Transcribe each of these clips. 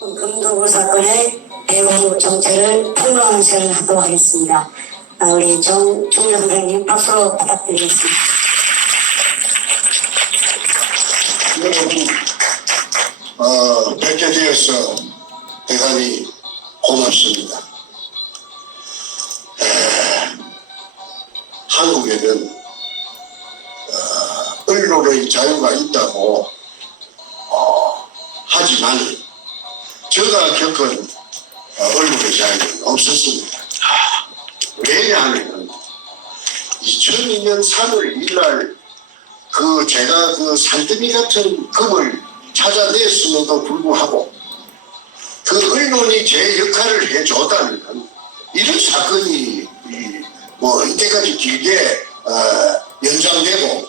금도구 사건의 배후 정체를 평론하는 시간을 하도록 하겠습니다. 우리 정준호 선생님 박수로 부탁드리겠습니다. 여러분, 뵙게 되어서 대단히 고맙습니다. 한국에는 언론의 자유가 있다고 하지만 제가 겪은 언론의 자유는 없었습니다. 왜냐하면 2002년 3월 1일 제가 산더미 같은 금을 찾아냈음에도 불구하고 그 언론이 제 역할을 해줬다면 이런 사건이 이때까지 길게 연장되고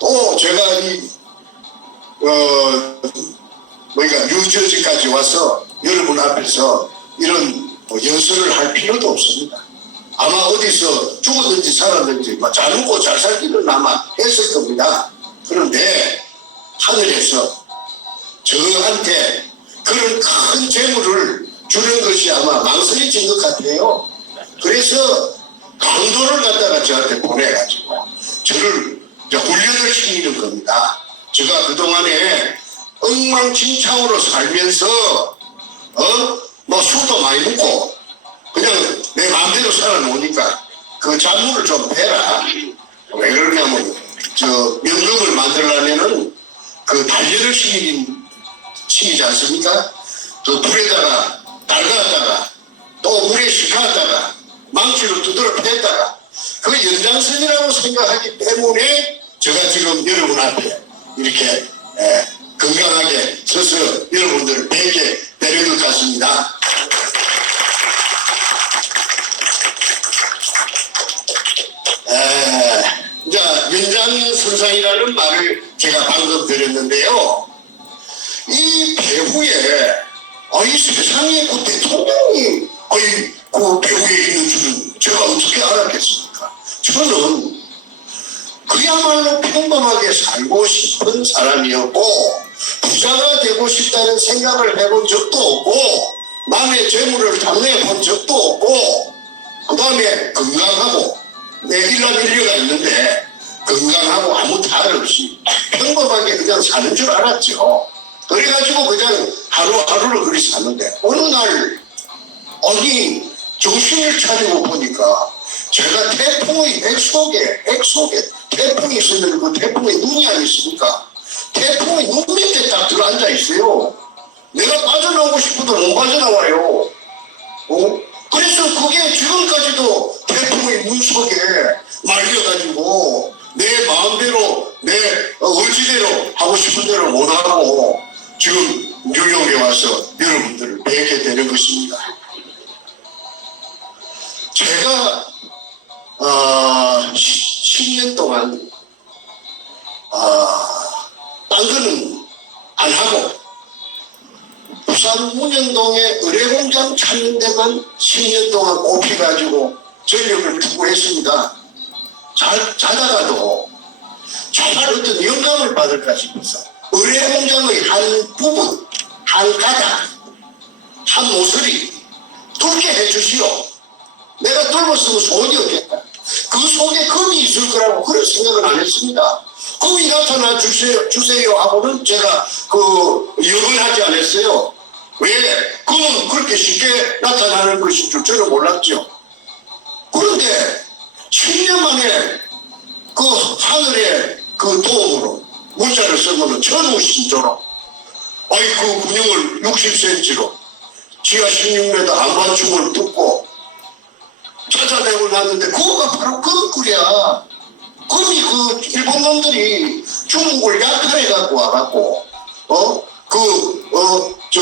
또 제가 뉴저지까지 와서 여러분 앞에서 이런 연설을 할 필요도 없습니다. 아마 어디서 죽었는지 살았는지 잘 먹고 잘 살기는 아마 했을 겁니다. 그런데 하늘에서 저한테 그런 큰 재물을 주는 것이 아마 망설여진 것 같아요. 그래서 강도를 갖다가 저한테 보내가지고 저를 훈련을 시키는 겁니다. 제가 그동안에 엉망진창으로 살면서 술도 많이 먹고 그냥 내 마음대로 살아놓으니까 그 잔물을 좀 빼라. 왜 그러냐면 명금을 만들려면은 단련을 시키지 않습니까? 불에다가 달갔다가 또 물에 식혔다가 망치로 두드러 팼다가 그 연장선이라고 생각하기 때문에 제가 지금 여러분 앞에 이렇게 건강하게 서서 여러분들을 뵙게 되는 것 같습니다. 이제 연장선상이라는 말을 제가 방금 드렸는데요. 이 배후에 세상에 대통령이 배후에 있는 줄은 제가 어떻게 알았겠습니까? 저는 그야말로 평범하게 살고 싶은 사람이었고 부자가 되고 싶다는 생각을 해본 적도 없고 남의 재물을 탐내본 적도 없고 그 다음에 건강하고 내 일남일녀가 있는데 건강하고 아무 탈 없이 평범하게 그냥 사는 줄 알았죠. 그래가지고 그냥 하루하루를 그리 사는데 어느 날 정신을 차리고 보니까 제가 태풍의 액 속에 태풍이 있으면 그 태풍의 눈이 아니십니까? 태풍의 눈 밑에 딱 들어앉아 있어요. 내가 빠져나오고 싶어도 못 빠져나와요. 그래서 그게 지금까지도 태풍의 눈 속에 말려가지고 내 마음대로 내 의지대로 하고 싶은 대로 못하고 지금 뉴욕에 와서 여러분들을 뵙게 되는 것입니다. 제가 10년 동안 딴 거는 안 하고 부산 문현동에 의뢰공장 찾는 데만 10년 동안 꼽혀가지고 전력을 투구했습니다. 자다가도 정말 어떤 영감을 받을까 싶어서 의뢰공장의 한 부분, 한 가닥, 한 모서리 뚫게 해주시오. 내가 뚫었으면 소원이 없겠다. 그 속에 금이 있을 거라고 그런 생각은 안 했습니다. 금이 나타나 주세요 하고는 제가 역을 하지 않았어요. 왜? 금은 그렇게 쉽게 나타나는 것인 줄 저는 몰랐죠. 그런데 10년 만에 하늘의 도움으로 문자를 쓴 거는 천우신조로 그 근육을 60cm로 지하 16m 안반충을 뚫고 찾아내고 났는데 그거가 바로 금꿀이야. 금이 일본 놈들이 중국을 약탈해 갖고 와갖고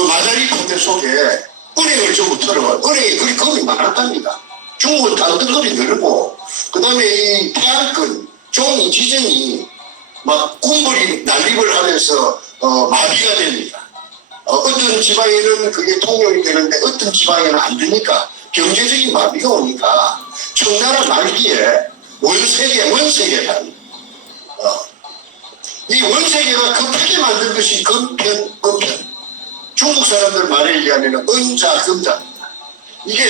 마자리 포대 속에 은행을 전부 털어와. 은행에 금이 많았답니다. 중국은 땅덩어리 늘고 그 다음에 이 태양권, 종이 지정이 막 군벌이 난립을 하면서 마비가 됩니다. 어떤 지방에는 그게 통용이 되는데 어떤 지방에는 안 되니까 경제적인 마비가 오니까 청나라 말기에 원세계라는 이 원세계가 급하게 만든 것이 금편. 중국 사람들 말에 의하면 은자금자입니다. 이게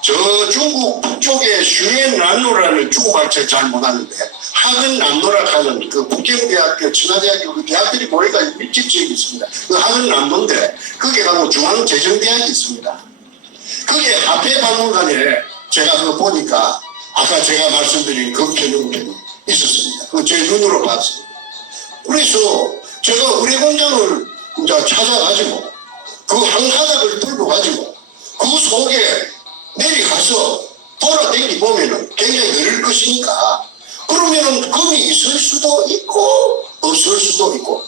저 중국 북쪽에 슈엔란로라는 중국말 제가 잘 못하는데 하근남로라 하는 그 북경대학교, 친화대학교 그 대학들이 보니까 밀집 지역이 있습니다. 그 하근남로인데 거기에 가면 중앙재정대학이 있습니다. 거기에 화폐박물관에 제가 그거 보니까 아까 제가 말씀드린 금편이 있었습니다. 그거 제 눈으로 봤습니다. 그래서 제가 의뢰공장을 이제 찾아가지고 그 한가닥을 들고 가지고 그 속에 내려가서 돌아다니 보면은 굉장히 어릴 것이니까 그러면은 금이 있을 수도 있고 없을 수도 있고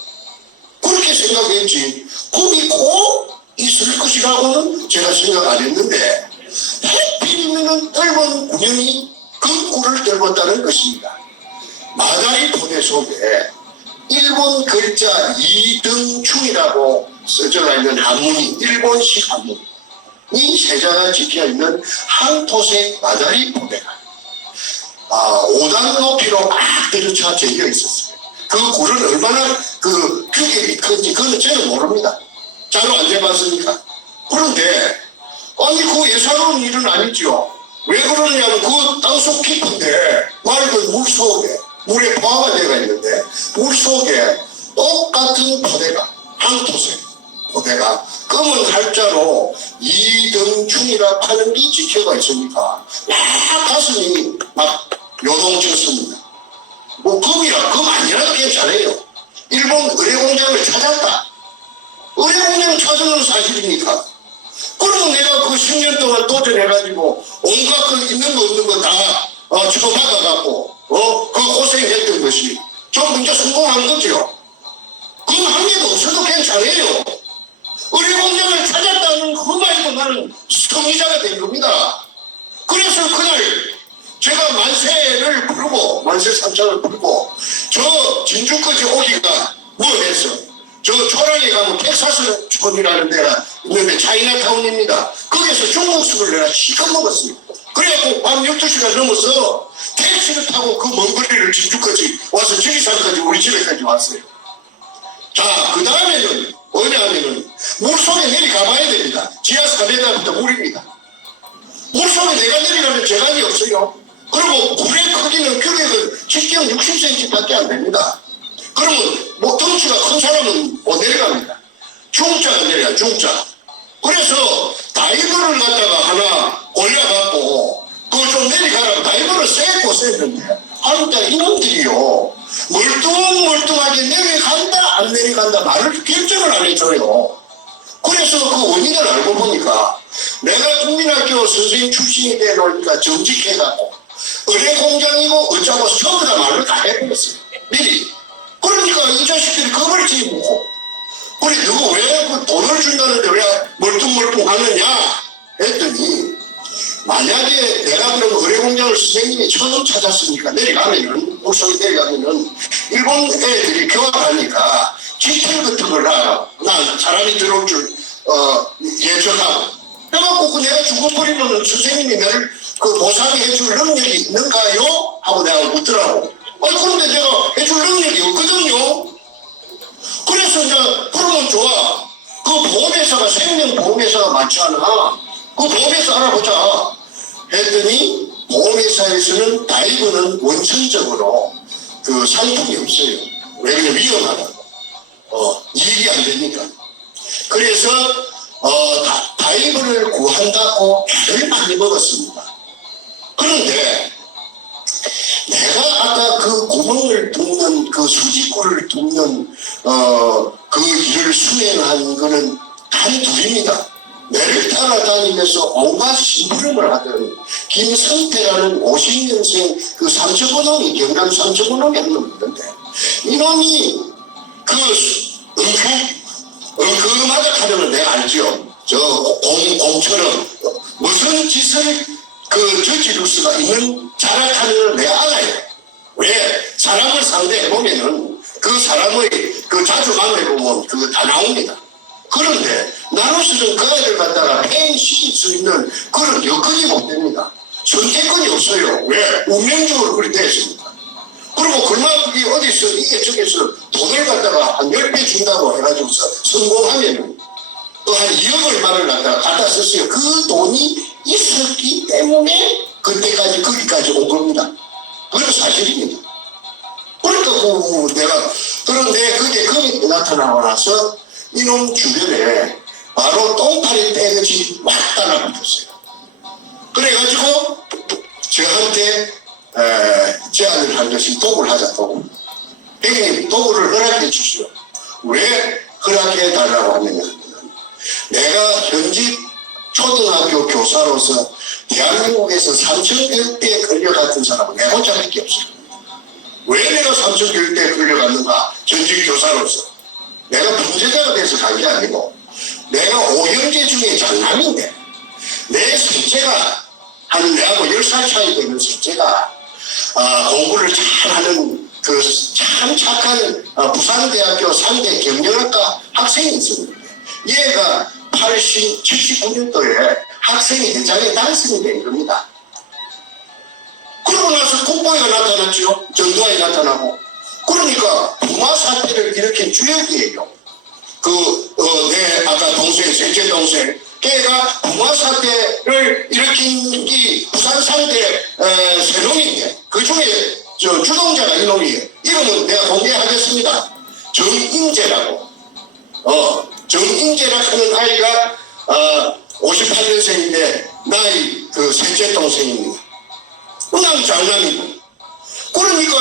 그렇게 생각했지 금이 꼭 있을 것이라고는 제가 생각 안 했는데 해필이면은 떫은 군연이 금꿀을 떫었다는 것입니다. 마다리 포대 속에 일본 글자 이등충이라고 써져 있는 한문이 일본식 한문 이 세자가 지켜있는 한토색 마다리 포대가 5단 높이로 막 들여차 재겨 있었어요. 그 굴은 얼마나 그 규격이 큰지 그건 저는 모릅니다. 자로 안 재봤으니까. 그런데 아니 그 예사로운 일은 아니죠. 왜 그러냐면 그 땅속 깊은데 맑은 물 속에 물에 포화가 되어 있는데 물 속에 똑같은 포대가 한토색 포대가 검은 할자로 이등충이라 하는 게 지켜가 있으니까 막 가슴이 막 요동쳤습니다. 뭐 금이라 금 아니라도 괜찮아요. 일본 의뢰공장을 찾았다. 의뢰공장 찾은 사실이니까. 그러면 내가 그 10년 동안 도전해가지고 온갖 그 있는 거 없는 거 다 쳐박아갖고 그 고생했던 것이 저 문제 성공한 거죠. 금 한 개도 없어도 괜찮아요. 의뢰공장을 찾았다는 그 말도 나는 성의자가 된 겁니다. 그래서 그날 제가 만세를 부르고 만세삼창을 부르고 저 진주까지 오기가 뭐했어. 저 초랑에 가면 텍사스 촌이라는 데가 있는데 차이나타운입니다. 거기서 중국술을 내가 시컷 먹었어요. 그래갖고 밤 12시가 넘어서 택시를 타고 그 먼 거리를 진주까지 와서 지리산까지 우리 집에까지 왔어요. 자, 그 다음에는 뭐냐면은 물속에 내려가 봐야 됩니다. 지하 4m부터 물입니다. 물속에 내가 내려가면 재간이 없어요. 그리고 물의 크기는 규격은 직경 60cm 밖에 안 됩니다. 그러면 뭐 덩치가 큰 사람은 못 내려갑니다. 중자가 내려가 중자. 그래서 다이버를 갖다가 하나 올려갖고 그걸 좀 내려가라고 다이버를 쎄고 쎘는데 아무튼 이놈들이요 멀뚱멀뚱하게 내려간다 안 내려간다 말을 결정을 안 해줘요. 그래서 그 원인을 알고 보니까 내가 국민학교 선생님 출신이 되놓으니까 정직해갖고 의뢰공장이고 어쩌고 전부 다 말을 다 해버렸어요. 미리. 그러니까 이 자식들이 겁을 지고 그래 누구 왜 그 돈을 준다는데 왜 멀뚱멀뚱하느냐 했더니 만약에 내가 그럼 의뢰공장을 선생님이 처음 찾았으니까 내려가면은 물속에 내려가면은 일본 애들이 교환하니까 기틀 같은 걸 나 사람이 들어올 줄 예측하고 그래갖고 내가 죽어버리면 선생님이 나를 그 보상해 줄 능력이 있는가요? 하고 내가 묻더라고. 그런데 내가 해줄 능력이 없거든요. 그래서 이제 그러면 좋아. 그 보험회사가 생명보험회사가 많잖아. 그 보험회사 알아보자 했더니 보험회사에서는 다이버는 원천적으로 그 상품이 없어요. 왜냐면 위험하다고. 이익이 안 되니까. 그래서 다이버를 구한다고 애를 많이 먹었습니다. 그런데 내가 아까 그 구멍을 뚫는 그 수직구를 뚫는 그 일을 수행한 거는 단 둘입니다. 매를 따라다니면서 온갖 심부름을 하던 김성태라는 50년생 그 삼척원놈이 경남 삼척원놈이 한 놈이 있는데 이놈이 그 엉큼하다 하는 걸 내가 알죠. 저 공처럼 무슨 짓을 그 저지루스가 있는 자락하는 걸 내가 알아요. 왜? 사람을 상대해보면은 그 사람의 그 자주 만나보면 그거 다 나옵니다. 그런데 나로서는 그 아이를 갖다가 폐인시킬 수 있는 그런 여건이 못 됩니다. 선택권이 없어요. 왜? 운명적으로 그렇게 되었습니다. 그리고 그만큼이 어디서 이게 저기서 돈을 갖다가 한 10배 준다고 해가지고서 성공하면은 또 한 2억 얼마를 갖다 썼어요. 그 돈이 있었기 때문에 그때까지 거기까지 온 겁니다. 그건 사실입니다. 그러니까 내가 그런데 그게 거기 나타나고 나서 이놈 주변에 바로 똥파리 떼같이 왔다 나붙었어요. 그래가지고 저한테 제안을 한 것이 도구를 하자. 도구. 형님 도구를 허락해 주시오. 왜 허락해 달라고 하느냐. 내가 현직 초등학교 교사로서 대한민국에서 삼천교육대에 걸려갔던 사람은 내 혼자밖에 없어요. 왜 내가 삼천교육대에 걸려갔는가? 전직 교사로서. 내가 범죄자가 돼서 간 게 아니고 내가 오형제 중에 장남인데 내 셋째가 한 내하고 10살 차이 되는 셋째가 공부를 잘하는 그 참 착한 부산대학교 3대 경영학과 학생이 있습니다. 얘가 79년도에 학생이 대장에 당선이 된 겁니다. 그러고 나서 국보회가 나타났죠. 전두환이 나타나고. 그러니까 부마 사태를 일으킨 주역이에요. 내 아까 동생, 셋째 동생. 걔가 부마 사태를 일으킨 이 부산 3대 세 놈인데 그 중에 주동자가 이놈이에요. 이름은 내가 공개하겠습니다. 정인재라고. 정인재라 하는 아이가 58년생인데 나이 그 셋째 동생입니다. 그냥 장남이고. 그러니까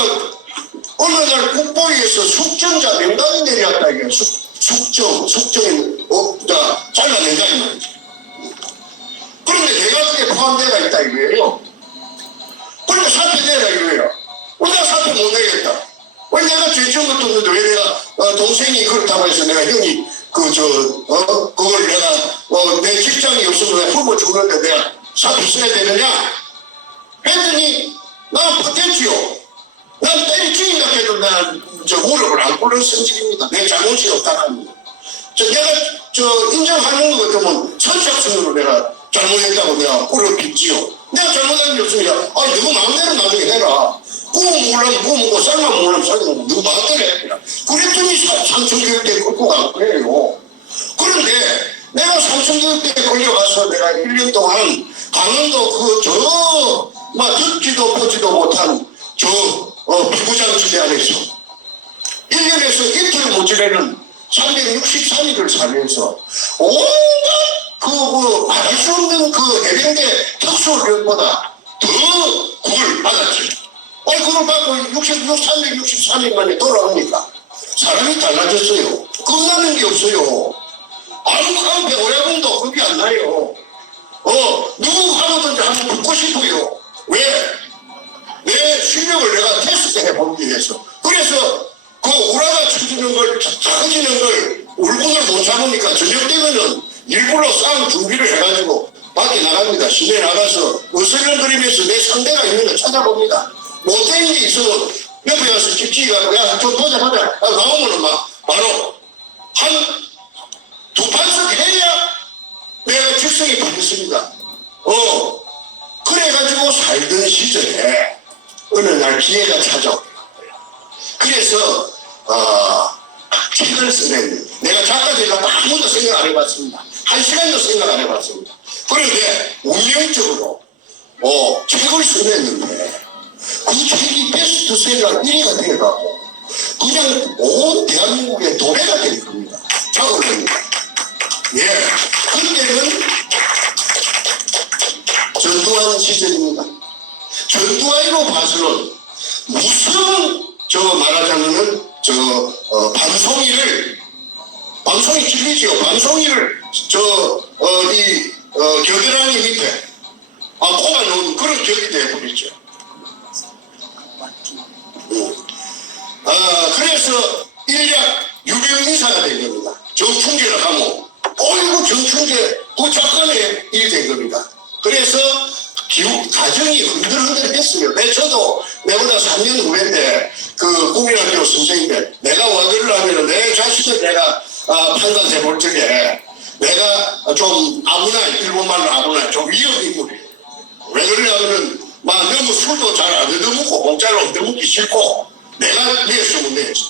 어느 날 국보위에서 숙정자 명단이 내려왔다 이게 숙정이 잘라낸다 이 말이지. 그런데 내가 그게 포함되어 있다 이거예요. 그런데 사표 내라 이거예요. 왜 내가 사표 못 내겠다. 왜 내가 죄 지은 것도 없는데 왜 내가 동생이 그렇다고 해서 내가 형이 그걸 내가 내 직장이 없으면 내가 후보 주는데 내가 사표 써야 되느냐 했더니 난 버텼지요. 난 때리 죽인다 해도 난 무릎을 안 꿇는 성질입니다. 내 잘못이 없다 합니다. 내가 인정하는 것 같으면 선착순으로 내가 잘못했다고 내가 꿇을 빚지요. 내가 잘못한 게 없으니까 누구 마음대로 나중에 해라. 구워 먹으려면 구워 먹고 삶아 먹으려면 삶아 먹고 누구 마음대로 해라. 그랬더니 삼천교육대에 끌고 간 거예요. 그런데 내가 삼천교육대에 걸려가서 내가 1년 동안 강원도 듣지도 보지도 못한 비구장지대 안에서 1년에서 이틀을 못 지내는 363일을 살면서 온갖 말할 수 없는 그 해병대 특수훈련보다 더 구을 받았지. 그걸 받고 363일 만에 돌아오니까 사람이 달라졌어요. 겁나는 게 없어요. 아무 배우야금도 겁이 안 나요. 누구 하고든지 한번 붙고 싶어요. 왜? 내 실력을 내가 테스트 해보기 위해서. 그래서 그 우라가 쳐지는 걸, 터지는 걸 울분을 못 참으니까 저녁 되면은 일부러 싸움 준비를 해가지고 밖에 나갑니다. 시내에 나가서 어슬렁거리면서 내 상대가 있는 걸 찾아봅니다. 못된 게 있으면 옆에 가서 집지가고 야, 좀 보자. 나오면은 막 바로 한 두 판석 해야 내가 질성이 바뀌었습니다. 그래가지고 살던 시절에 어느 날 기회가 찾아오더라고요. 그래서 책을 써냈는데 내가 작가 되려고 아무도 생각 안 해봤습니다. 한 시간도 생각 안 해봤습니다. 그런데 운명적으로 책을 써냈는데 그 책이 베스트셀러 1위가 돼가고 그냥 온 대한민국의 도래가 된 겁니다. 작업입니다. 그때는 전두환 시절입니다. 전두환으로 봐서는 무슨 말하자면은 방송이 진리지요. 방송이를 겨드랑이 밑에 코가 놓은 그런 격이 되어버렸죠. 그래서 일약 유명 인사가 된 겁니다. 정충재를 하면 어이구 정충재 그 작가의 일이 된 겁니다. 그래서 가정이 흔들흔들했어요. 저도 내보다 3년 후배인데 그 국민학교 선생님인데 내가 와그를 하면 내 자식을 내가 판단해 볼 적에 내가 좀 아무나 일본말로 아무나 좀 위험 인물이에요. 왜 그러냐면은 막 너무 술도 잘 안 얻어먹고 공짜로 얻어먹기 싫고 내가 냈으면 냈지.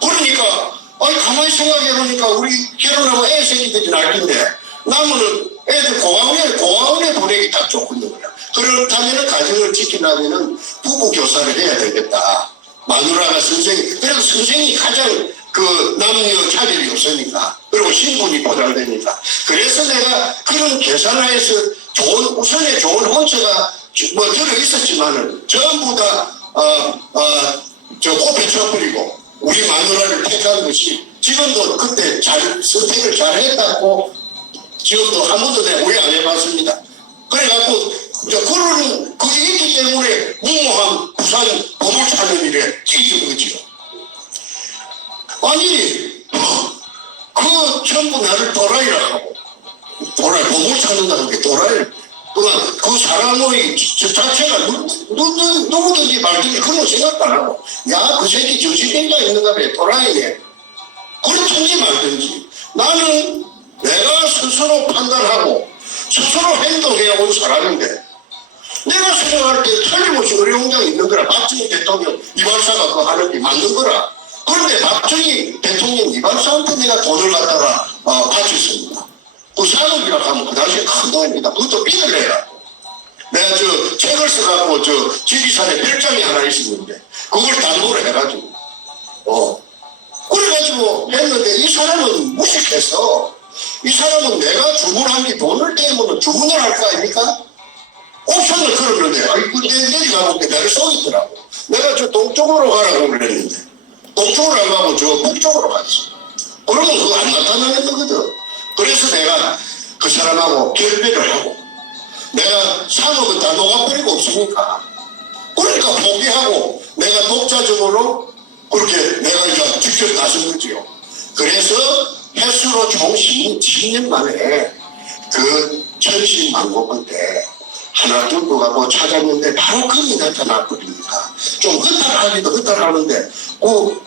그러니까 가만히 생각해보니까 우리 결혼하고 애 생기들이 날긴데 나무는 애들 고아원에 보내기 딱 좋거든요. 그렇다면 가정을 지키려면 부부 교사를 해야 되겠다. 마누라가 선생님, 그래도 선생이 가장 그 남녀 차별이 없으니까, 그리고 신분이 보장되니까. 그래서 내가 그런 계산하에서 우선에 좋은 혼처가 뭐 들어 있었지만은 전부 다 꽃에 쳐버리고 우리 마누라를 택한 것이 지금도 그때 선택을 잘 했다고 지금도 한 번도 내가 오해 안 해봤습니다. 그래갖고 그런 그게 있기 때문에 무모한 부산 보물 찾는 일에 끼는 거지요. 아니 그 전부 나를 도라이라 하고 보물 찾는다는 게 도라이. 그러나 그 사람의 자체가 누구든지 말든지 그런 거 생각도 안 하고 야 그 새끼 정신병자 있는가 봐 도라이네. 그렇든지 말든지 나는 내가 스스로 판단하고 스스로 행동해야 온 사람인데 내가 생각할 때 틀림없이 어려운 점이 있는 거라. 박정희 대통령 이발사가 그거 하는 게 맞는 거라. 그런데 박정희 대통령 이발사한테 내가 돈을 갖다가 바쳤습니다. 그 산업이라고 하면 그 당시에 큰 돈입니다. 그것도 빚을 내라. 내가 책을 써갖고 지리산에 별장이 하나 있었는데 그걸 담보를 해가지고 그래가지고 했는데 이 사람은 무식해서 이 사람은 내가 주문한 게 돈을 떼면 주문을 할 거 아닙니까? 옵션을 걸었는데 내리가고 나를 쏘겠더라고. 내가 동쪽으로 가라고 그랬는데 동쪽으로 안 가고 북쪽으로 갔어. 그러면 그거 안 나타나는 거거든. 그래서 내가 그 사람하고 결별을 하고 내가 상업은 다 녹아버리고 없으니까 그러니까 포기하고 내가 독자적으로 그렇게 내가 이제 직접 나선 거지요. 그래서 횟수로 총 10년 만에 그 천신만고 때 하나 들고 가고 찾았는데 바로 금이 나타나버리니까 좀 허탈하기도 허탈하는데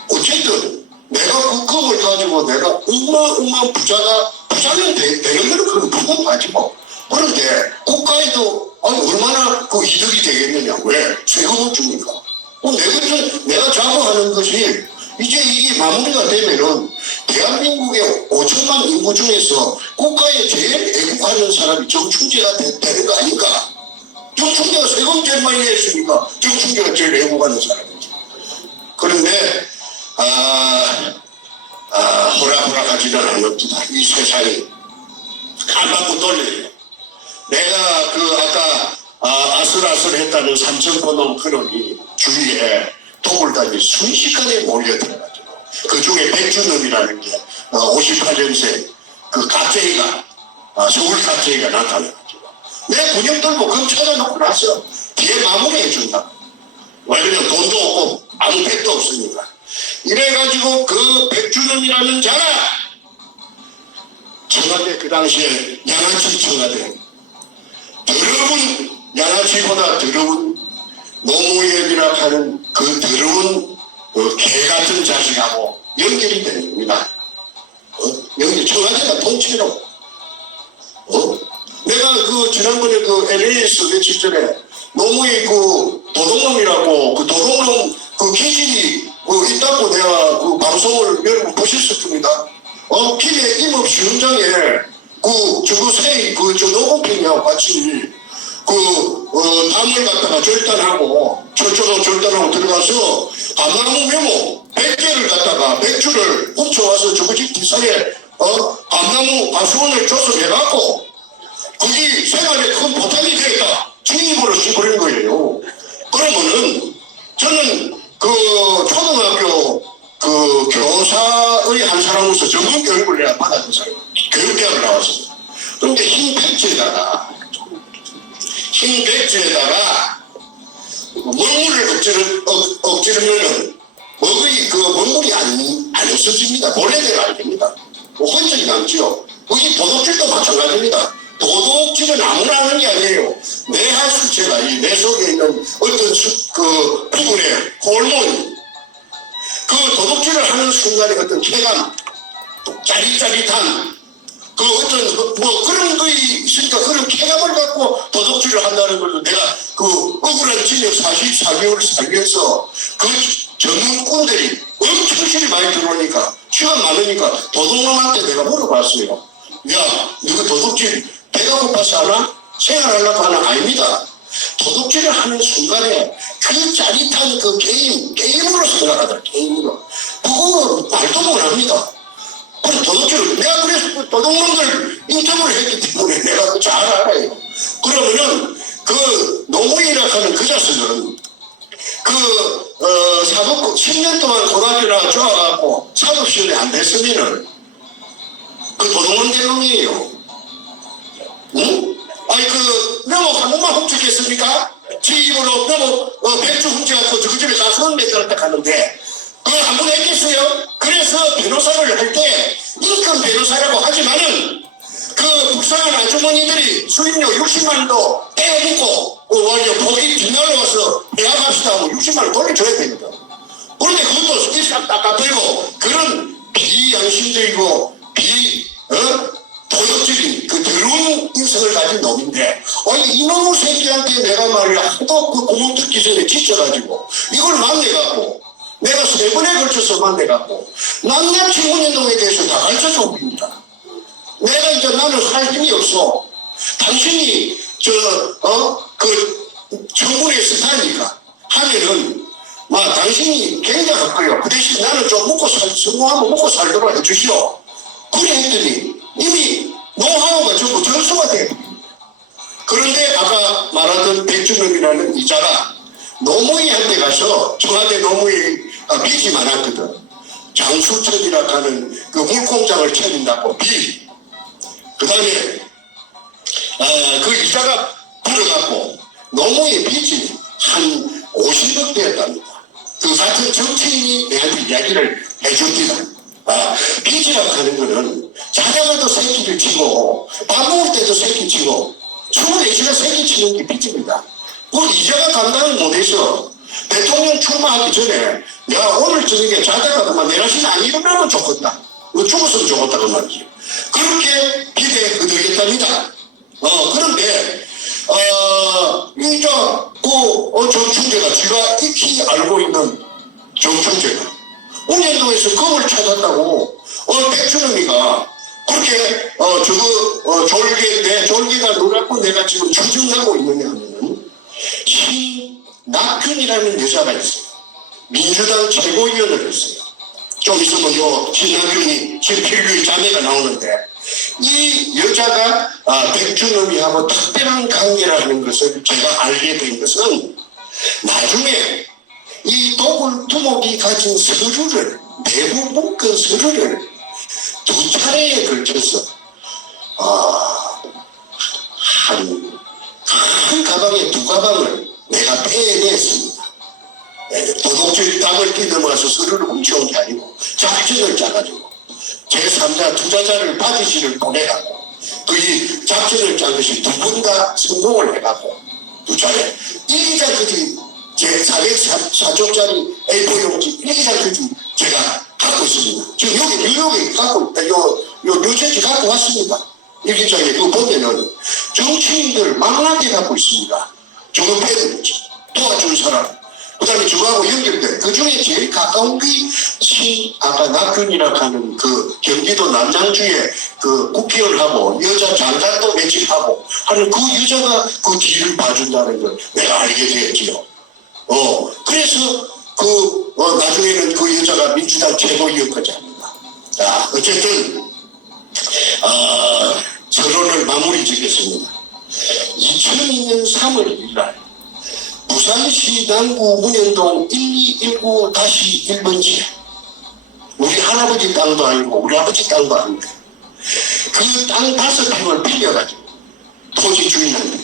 어쨌든 내가 그 금을 가지고 내가 어마어마한 부자는 되는 거는 그런 부분 가지고 그런데 국가에도 얼마나 그 이득이 되겠느냐. 왜? 세금을 주니까. 내가 자부하는 것이 이제 이게 마무리가 되면은 대한민국의 5천만 인구 중에서 국가에 제일 애국하는 사람이 정충재가 되는 거 아닌가? 정충재가 세금 제일 많이 냈으니까 정충재가 제일 애국하는 사람이지. 그런데 호락호락하지는 않았다. 이 세상이 한 바퀴 돌려요. 내가 아까 아슬아슬했다는 삼천포동 그놈이 주위에 도굴단이 순식간에 몰려들어가지고 그 중에 백준음이라는 게 58년생 그 갑자기가 서울 갑자기가 나타나가지고 내 군용 들고 금 찾아놓고 나서 뒤에 마무리해준다. 왜냐면 돈도 없고 아무 백도 없으니까. 이래가지고 그 백준음이라는 자가 청와대 그 당시에 양아치 청와대 더러운 양아치보다 더러운 노무현이라 하는 그 더러운 개 같은 자식하고 연결이 되는 겁니다. 청와대가 통째로. 내가 지난번에 LA에서 며칠 전에 노무현 도둑놈이라고 도둑놈 기질이 있다고 내가 방송을 여러분 보셨을 겁니다. 길에 임없이 현장에 저거새 노공평이하고 같이 담을 갖다가 절단하고 절단하고 들어가서 감나무 메모 100개를 갖다가 백주를 훔쳐와서 저거 집 뒷산에 감나무 가수원을 조성해갖고 거기 생활에 큰 보탬이 되겠다. 중입으로 씹어버린 거예요. 그러면은 저는 초등학교 교사의 한 사람으로서 전문 교육을 내가 받았던 사람, 교육대학을 나왔습니다. 그런데 흰 백지에다가 먹물을 억지르면은 먹물이 안 없어집니다. 본래대로 안 됩니다. 혼적이 남지요. 거기 도둑질도 마찬가지입니다. 도둑질은 아무나 하는 게 아니에요. 내 하수체가, 내 속에 있는 어떤 그 부분에 호르몬이, 그 도둑질을 하는 순간에 어떤 쾌감, 짜릿짜릿한, 그 어떤, 뭐 그런 거 있으니까 그런 쾌감을 갖고 도둑질을 한다는 걸로 내가 그 억울한 징역 44개월 살면서 그 전문꾼들이 엄청 실이 많이 들어오니까, 시간 많으니까 도둑놈한테 내가 물어봤어요. 야, 너그 도둑질 배가 고파서 하나? 생활하려고 하나? 아닙니다. 도둑질을 하는 순간에 그 짜릿한 그 게임으로 생각하더라, 게임으로. 그거 말도 못합니다. 그래서 도둑질, 내가 그래서 도둑놈들 인터뷰를 했기 때문에 내가 그거 잘 알아요. 그러면은 그 노무이라고 하는 그 자식은 사법 10년 동안 고등학교 나와 좋아갖고 사법시험이 안 됐으면은 그 도둑놈 될 놈이에요. 응? 아니 명목 한 번만 훔쳤겠습니까? 지 입으로 명목 100주 훔쳐갖고 그 집에 가서 매달았다 가는데 그걸 한 번 했겠어요? 그래서 변호사를 할 때 인권 변호사라고 하지만은 그 불쌍한 아주머니들이 수임료 60만원도 떼어먹고 거기 뒷날로 와서 배합합시다 하고 60만원 돌려줘야 됩니다. 그런데 그것도 일상 닦아버리고 그런 비양심적이고 도덕적인 그 더러운 인성을 가진 놈인데 이놈의 새끼한테 내가 말이야 하도 그 구멍 뚫기 전에 지쳐가지고 이걸 만나갖고 내가 3번에 걸쳐서 만나갖고 남남 친문운동에 대해서 다 가르쳐주고 있습니다. 내가 이제 나는 할 힘이 없어. 당신이 정부의 스타니까 하면은 당신이 굉장할 거예요. 그 대신 나는 좀 성공하면 먹고 살도록 해주시오. 그래 했더니 이미 노하우가 전부 전수가 돼. 그런데 아까 말하던 백준범이라는 이자가 노무이한테 가서 청와대 노무이 빚이 많았거든. 장수천이라고 하는 그 물공장을 차린다고 빚. 그 다음에 그 이자가 불어갖고 노무이 빚이 한 50억 되었답니다. 그 같은 정치인이 내한테 이야기를 해줍니다. 빚이라고 하는 거는 자다가도 새끼를 치고 밥 먹을 때도 새끼 치고 24시간 새끼 치는 게 빚입니다. 그걸 이자가 감당을 못해서 대통령 출마하기 전에 내가 오늘 저녁에 자다가도 내라신 안 일어나면 좋겠다. 죽었으면 좋겠다 그 말이지. 그렇게 빚에 흩어겠답니다. 그런데 이제 정충재가 지가 익히 알고 있는 정충재가 운현동에서 검을 찾았다고 백준범이가 그렇게 내 졸개가 놀았고 내가 지금 추정하고 있느냐 하면은 신낙균이라는 여자가 있어요. 민주당 최고위원을 했어요. 좀 있으면 신낙균이 신필규의 자매가 나오는데 이 여자가 백준범이하고 특별한 관계라는 것을 제가 알게 된 것은 나중에 이 두목이 가진 서류를 내부 문건 서류를 2차례에 걸쳐서 한 가방에 2가방을 내가 빼냈습니다. 도둑질 땅을 뛰어넘어서 서류를 훔쳐온 게 아니고 작전을 짜가지고 제3자 투자자를 받으시를 보내가고 그 작전을 짠 것이 2번 다 성공을 해가고 2차례 1기장까지 제 404쪽짜리 A4 용지 1기장까지 제가 갖고 있습니다. 지금 여기 뉴욕에 갖고 뉴저지 갖고 왔습니다. 1기장에 그거 보면은 정치인들 만나게 갖고 있습니다. 조급해 도와준 사람 그 다음에 저하고 연결돼. 그 중에 제일 가까운 게 아까 낙균이라고 하는 그 경기도 남양주에 그 국회의원하고 여자 장관도 매칭하고 하는 그 여자가 그 뒤를 봐준다는 걸 내가 알게 되었지요. 그래서 나중에는 그 여자가 민주당 최고위원까지 합니다. 어쨌든, 서론을 마무리 짓겠습니다. 2002년 3월 1일 날, 부산시 남구 문현동 1219-1번지 우리 할아버지 땅도 아니고 우리 아버지 땅도 아닌데 그 땅 5평을 빌려가지고 토지 주인한테